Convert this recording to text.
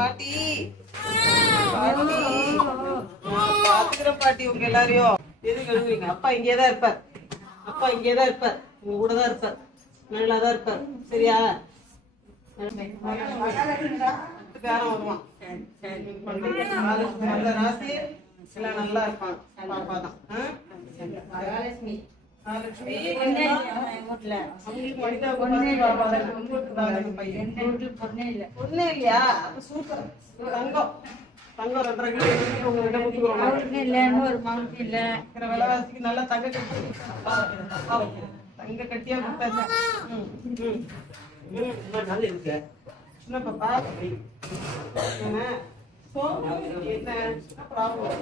பாட்டி பாட்டி பாத்துக்கிறேன் பாட்டி. உங்க எல்லாரையும் எது கழுவுறீங்க? அப்பா இங்கேதான் இருப்பார். அப்பா இங்கேதான் இருப்பார். உங்க கூட தான் இருப்பார். நல்லாதான் இருப்பார். சரியா? வருவான். நல்ல ராசி எல்லாம் நல்லா இருப்பான். பாப்பா தான். பொண்ணே இல்லையா? அப்ப சூப்பர். தங்கம் தங்கம் 2.5 கிலோ உங்ககிட்ட விலைவாசிக்கு நல்லா தங்க கட்டியா கொடுத்தாச்சு. சின்ன பாப்பா என்ன ப்ராப்ளம்?